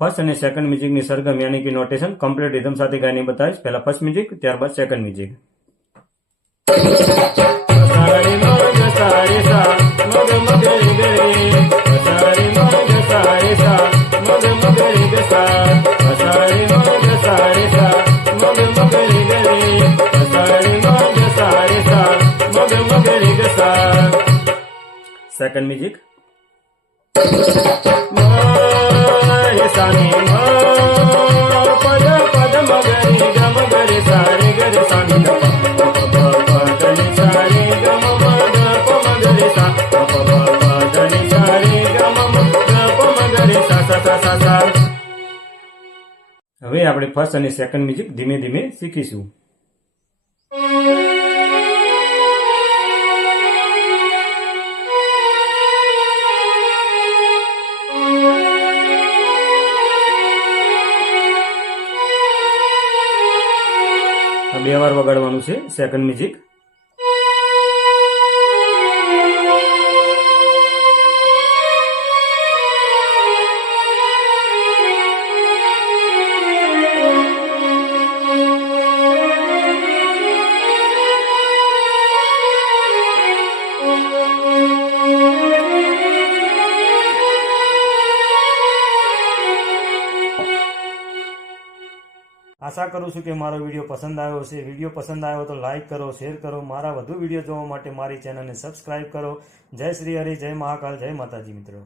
First और second music ની સરગમ यानी कि नोटेशन कम्प्लीट रिधम સાથે ગાઈને બતાવીશ। પહેલા ફર્સ્ટ મ્યુઝિક, ત્યારબાદ સેકન્ડ મ્યુઝિક। सेकंड म्यूजिक सानी पद पद मगरी गम गरे सारे गरे सानी गरे सारे गम मग मगरे सा गरे सारे गम मग मगरे सा सा सा सा। હવે આપણે ફર્સ્ટ અને સેકન્ડ મ્યુઝિક ધીમે ધીમે શીખીશું। બે વાર વગાડવાનું છે સેકન્ડ મ્યુઝિક। आशा करूँ छूँ कि मारो वीडियो पसंद आयो हशे। वीडियो पसंद आयो तो लाइक करो, शेर करो। मारा वधु वीडियो जोवा माटे मारी चेनल ने सब्सक्राइब करो। जय श्री हरि, जय महाकाल, जय माताजी मित्रों।